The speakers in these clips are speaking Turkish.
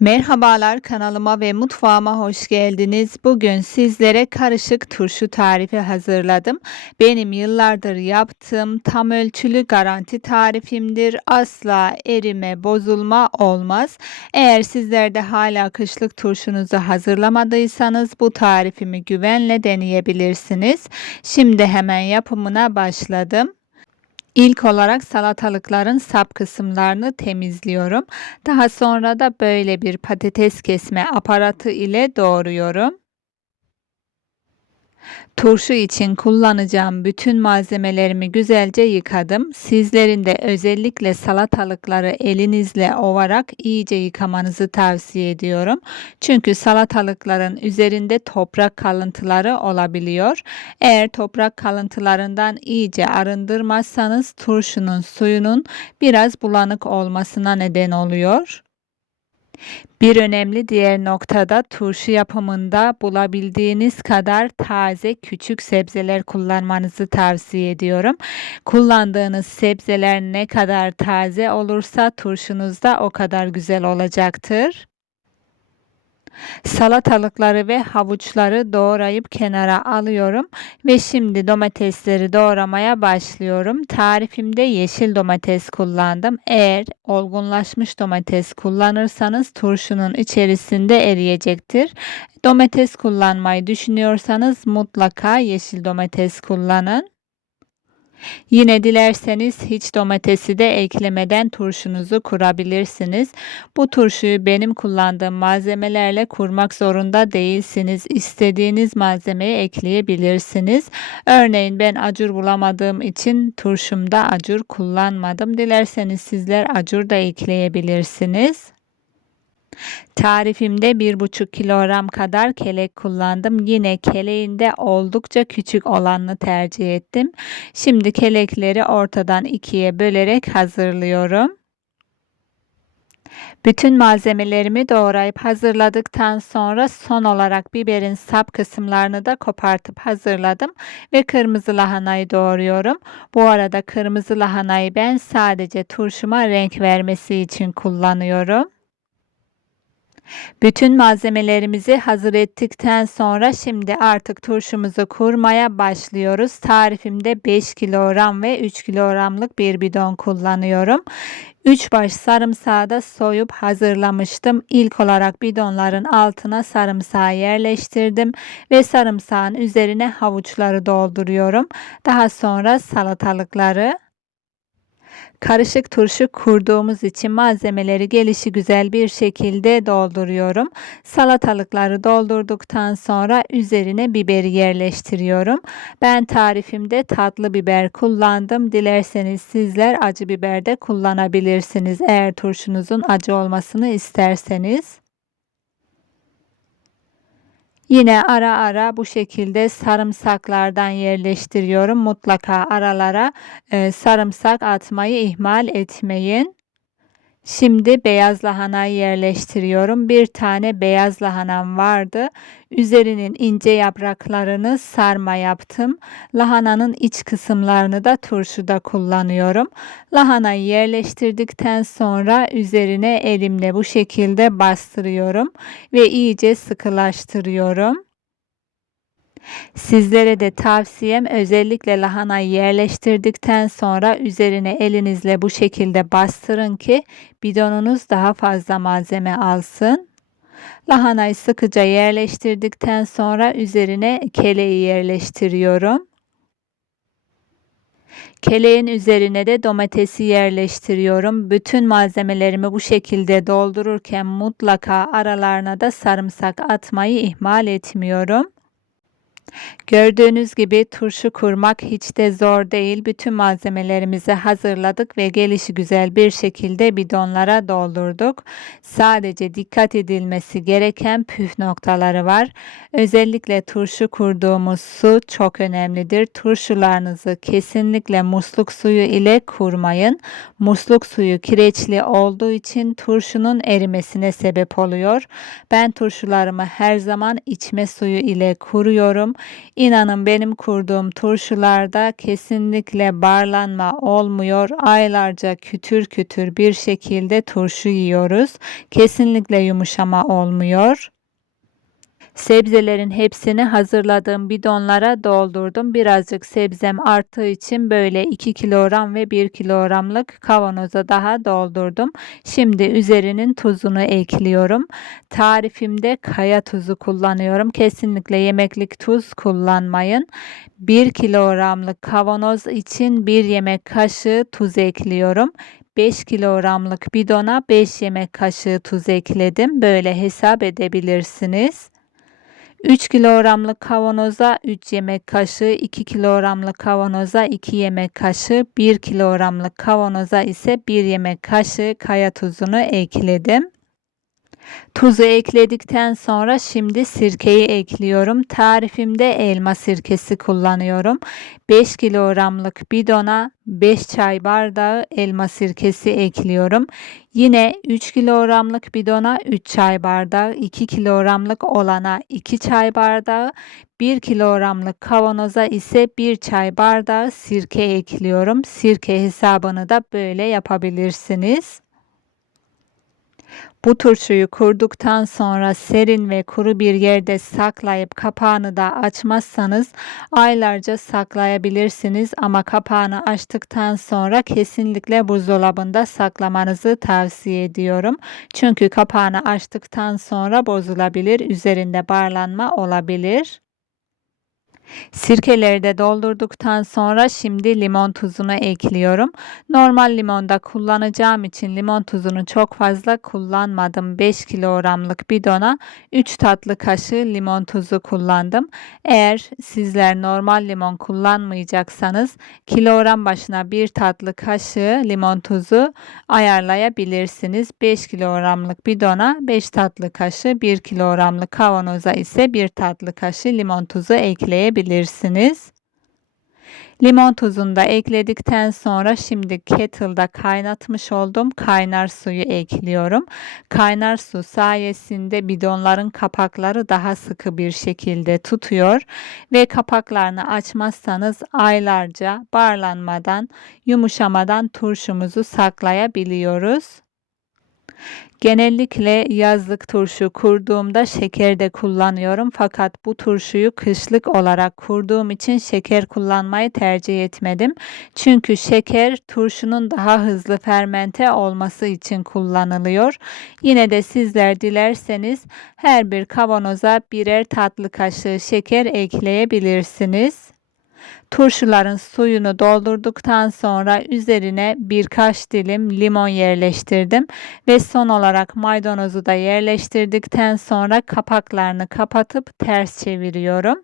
Merhabalar kanalıma ve mutfağıma hoş geldiniz. Bugün sizlere karışık turşu tarifi hazırladım. Benim yıllardır yaptığım tam ölçülü garanti tarifimdir. Asla erime, bozulma olmaz. Eğer sizler de hala kışlık turşunuzu hazırlamadıysanız bu tarifimi güvenle deneyebilirsiniz. Şimdi hemen yapımına başladım. İlk olarak salatalıkların sap kısımlarını temizliyorum. Daha sonra da böyle bir patates kesme aparatı ile doğruyorum. Turşu için kullanacağım bütün malzemelerimi güzelce yıkadım. Sizlerin de özellikle salatalıkları elinizle ovarak iyice yıkamanızı tavsiye ediyorum. Çünkü salatalıkların üzerinde toprak kalıntıları olabiliyor. Eğer toprak kalıntılarından iyice arındırmazsanız turşunun suyunun biraz bulanık olmasına neden oluyor. Bir önemli diğer noktada turşu yapımında bulabildiğiniz kadar taze küçük sebzeler kullanmanızı tavsiye ediyorum. Kullandığınız sebzeler ne kadar taze olursa turşunuz da o kadar güzel olacaktır. Salatalıkları ve havuçları doğrayıp kenara alıyorum ve şimdi domatesleri doğramaya başlıyorum. Tarifimde yeşil domates kullandım. Eğer olgunlaşmış domates kullanırsanız turşunun içerisinde eriyecektir. Domates kullanmayı düşünüyorsanız mutlaka yeşil domates kullanın. Yine dilerseniz hiç domatesi de eklemeden turşunuzu kurabilirsiniz. Bu turşuyu benim kullandığım malzemelerle kurmak zorunda değilsiniz. İstediğiniz malzemeyi ekleyebilirsiniz. Örneğin ben acur bulamadığım için turşumda acur kullanmadım. Dilerseniz sizler acur da ekleyebilirsiniz. Tarifimde 1,5 kilogram kadar kelek kullandım. Yine keleğinde oldukça küçük olanını tercih ettim. Şimdi kelekleri ortadan ikiye bölerek hazırlıyorum. Bütün malzemelerimi doğrayıp hazırladıktan sonra son olarak biberin sap kısımlarını da kopartıp hazırladım ve kırmızı lahanayı doğruyorum. Bu arada kırmızı lahanayı ben sadece turşuma renk vermesi için kullanıyorum. Bütün malzemelerimizi hazır ettikten sonra şimdi artık turşumuzu kurmaya başlıyoruz. Tarifimde 5 kilogram ve 3 kilogramlık bir bidon kullanıyorum. 3 baş sarımsağı da soyup hazırlamıştım. İlk olarak bidonların altına sarımsağı yerleştirdim ve sarımsağın üzerine havuçları dolduruyorum. Daha sonra salatalıkları Karışık turşu kurduğumuz için malzemeleri gelişi güzel bir şekilde dolduruyorum. Salatalıkları doldurduktan sonra üzerine biberi yerleştiriyorum. Ben tarifimde tatlı biber kullandım. Dilerseniz sizler acı biber de kullanabilirsiniz. Eğer turşunuzun acı olmasını isterseniz. Yine ara ara bu şekilde sarımsaklardan yerleştiriyorum. Mutlaka aralara e, sarımsak atmayı ihmal etmeyin. Şimdi beyaz lahanayı yerleştiriyorum. Bir tane beyaz lahanam vardı. Üzerinin ince yapraklarını sarma yaptım. Lahananın iç kısımlarını da turşuda kullanıyorum. Lahanayı yerleştirdikten sonra üzerine elimle bu şekilde bastırıyorum ve iyice sıkılaştırıyorum. Sizlere de tavsiyem özellikle lahanayı yerleştirdikten sonra üzerine elinizle bu şekilde bastırın ki bidonunuz daha fazla malzeme alsın. Lahanayı sıkıca yerleştirdikten sonra üzerine keleği yerleştiriyorum. Keleğin üzerine de domatesi yerleştiriyorum. Bütün malzemelerimi bu şekilde doldururken mutlaka aralarına da sarımsak atmayı ihmal etmiyorum. Gördüğünüz gibi turşu kurmak hiç de zor değil. Bütün malzemelerimizi hazırladık ve gelişi güzel bir şekilde bidonlara doldurduk. Sadece dikkat edilmesi gereken püf noktaları var. Özellikle turşu kurduğumuz su çok önemlidir. Turşularınızı kesinlikle musluk suyu ile kurmayın. Musluk suyu kireçli olduğu için turşunun erimesine sebep oluyor. Ben turşularımı her zaman içme suyu ile kuruyorum. İnanın benim kurduğum turşularda kesinlikle barlanma olmuyor. Aylarca kütür kütür bir şekilde turşu yiyoruz. Kesinlikle yumuşama olmuyor. Sebzelerin hepsini hazırladığım bidonlara doldurdum. Birazcık sebzem arttığı için böyle 2 kilogram ve 1 kilogramlık kavanoza daha doldurdum. Şimdi üzerinin tuzunu ekliyorum. Tarifimde kaya tuzu kullanıyorum. Kesinlikle yemeklik tuz kullanmayın. 1 kilogramlık kavanoz için 1 yemek kaşığı tuz ekliyorum. 5 kilogramlık bidona 5 yemek kaşığı tuz ekledim. Böyle hesap edebilirsiniz. 3 kilogramlık kavanoza 3 yemek kaşığı, 2 kilogramlık kavanoza 2 yemek kaşığı, 1 kilogramlık kavanoza ise 1 yemek kaşığı kaya tuzunu ekledim. Tuzu ekledikten sonra şimdi sirkeyi ekliyorum. Tarifimde elma sirkesi kullanıyorum. 5 kilogramlık bidona 5 çay bardağı elma sirkesi ekliyorum. Yine 3 kilogramlık bidona 3 çay bardağı, 2 kilogramlık olana 2 çay bardağı, 1 kilogramlık kavanoza ise 1 çay bardağı sirke ekliyorum. Sirke hesabını da böyle yapabilirsiniz. Bu turşuyu kurduktan sonra serin ve kuru bir yerde saklayıp kapağını da açmazsanız aylarca saklayabilirsiniz ama kapağını açtıktan sonra kesinlikle buzdolabında saklamanızı tavsiye ediyorum. Çünkü kapağını açtıktan sonra bozulabilir, üzerinde barlanma olabilir. Sirkeleri de doldurduktan sonra şimdi limon tuzunu ekliyorum. Normal limonda kullanacağım için limon tuzunu çok fazla kullanmadım. 5 kilogramlık bidona 3 tatlı kaşığı limon tuzu kullandım. Eğer sizler normal limon kullanmayacaksanız kilogram başına 1 tatlı kaşığı limon tuzu ayarlayabilirsiniz. 5 kilogramlık bidona 5 tatlı kaşığı 1 kilogramlık kavanoza ise 1 tatlı kaşığı limon tuzu ekleyebilirsiniz ekleyebilirsiniz. Limon tuzunu da ekledikten sonra şimdi kettle'da kaynatmış olduğum kaynar suyu ekliyorum. Kaynar su sayesinde bidonların kapakları daha sıkı bir şekilde tutuyor ve kapaklarını açmazsanız aylarca barlanmadan, yumuşamadan turşumuzu saklayabiliyoruz. Genellikle yazlık turşu kurduğumda şeker de kullanıyorum fakat bu turşuyu kışlık olarak kurduğum için şeker kullanmayı tercih etmedim. Çünkü şeker turşunun daha hızlı fermente olması için kullanılıyor. Yine de sizler dilerseniz her bir kavanoza birer tatlı kaşığı şeker ekleyebilirsiniz. Turşuların suyunu doldurduktan sonra üzerine birkaç dilim limon yerleştirdim ve son olarak maydanozu da yerleştirdikten sonra kapaklarını kapatıp ters çeviriyorum.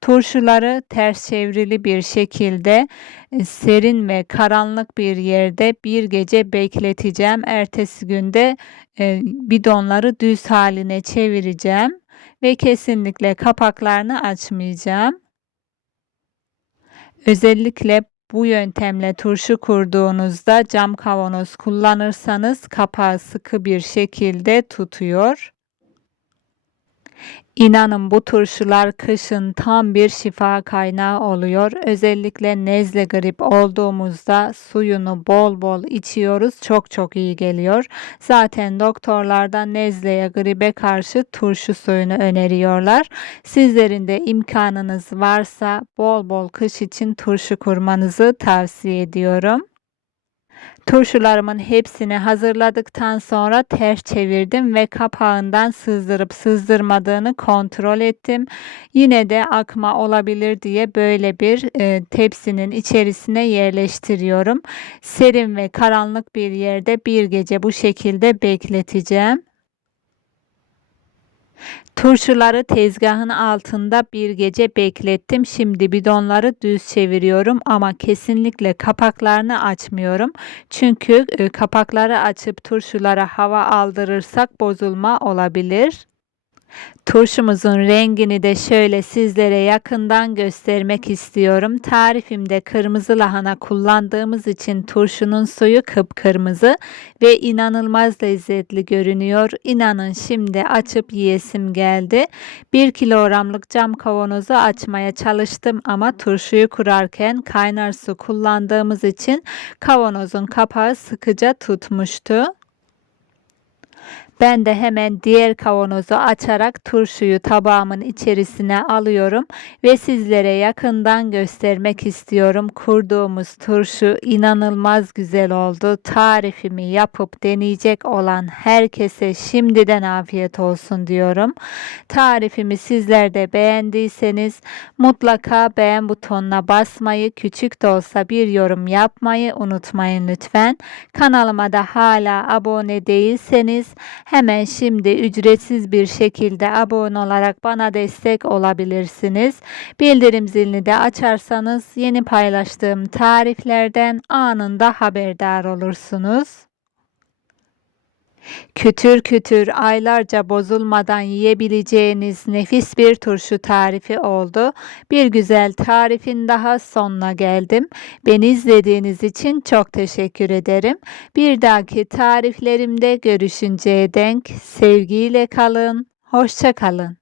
Turşuları ters çevrili bir şekilde e, serin ve karanlık bir yerde bir gece bekleteceğim. Ertesi günde e, bidonları düz haline çevireceğim ve kesinlikle kapaklarını açmayacağım. Özellikle bu yöntemle turşu kurduğunuzda cam kavanoz kullanırsanız kapağı sıkı bir şekilde tutuyor. İnanın bu turşular kışın tam bir şifa kaynağı oluyor. Özellikle nezle grip olduğumuzda suyunu bol bol içiyoruz. Çok çok iyi geliyor. Zaten doktorlarda nezleye gribe karşı turşu suyunu öneriyorlar. Sizlerin de imkanınız varsa bol bol kış için turşu kurmanızı tavsiye ediyorum. Turşularımın hepsini hazırladıktan sonra ters çevirdim ve kapağından sızdırıp sızdırmadığını kontrol ettim. Yine de akma olabilir diye böyle bir e, tepsinin içerisine yerleştiriyorum. Serin ve karanlık bir yerde bir gece bu şekilde bekleteceğim. Turşuları tezgahın altında bir gece beklettim. Şimdi bidonları düz çeviriyorum ama kesinlikle kapaklarını açmıyorum. Çünkü e, kapakları açıp turşulara hava aldırırsak bozulma olabilir. Turşumuzun rengini de şöyle sizlere yakından göstermek istiyorum. Tarifimde kırmızı lahana kullandığımız için turşunun suyu kıpkırmızı ve inanılmaz lezzetli görünüyor. İnanın şimdi açıp yiyesim geldi. 1 kilogramlık cam kavanozu açmaya çalıştım ama turşuyu kurarken kaynar su kullandığımız için kavanozun kapağı sıkıca tutmuştu. Ben de hemen diğer kavanozu açarak turşuyu tabağımın içerisine alıyorum ve sizlere yakından göstermek istiyorum. Kurduğumuz turşu inanılmaz güzel oldu. Tarifimi yapıp deneyecek olan herkese şimdiden afiyet olsun diyorum. Tarifimi sizler de beğendiyseniz mutlaka beğen butonuna basmayı, küçük de olsa bir yorum yapmayı unutmayın lütfen. Kanalıma da hala abone değilseniz Hemen şimdi ücretsiz bir şekilde abone olarak bana destek olabilirsiniz. Bildirim zilini de açarsanız yeni paylaştığım tariflerden anında haberdar olursunuz. Kütür kütür aylarca bozulmadan yiyebileceğiniz nefis bir turşu tarifi oldu. Bir güzel tarifin daha sonuna geldim. Beni izlediğiniz için çok teşekkür ederim. Bir dahaki tariflerimde görüşünceye denk sevgiyle kalın. Hoşça kalın.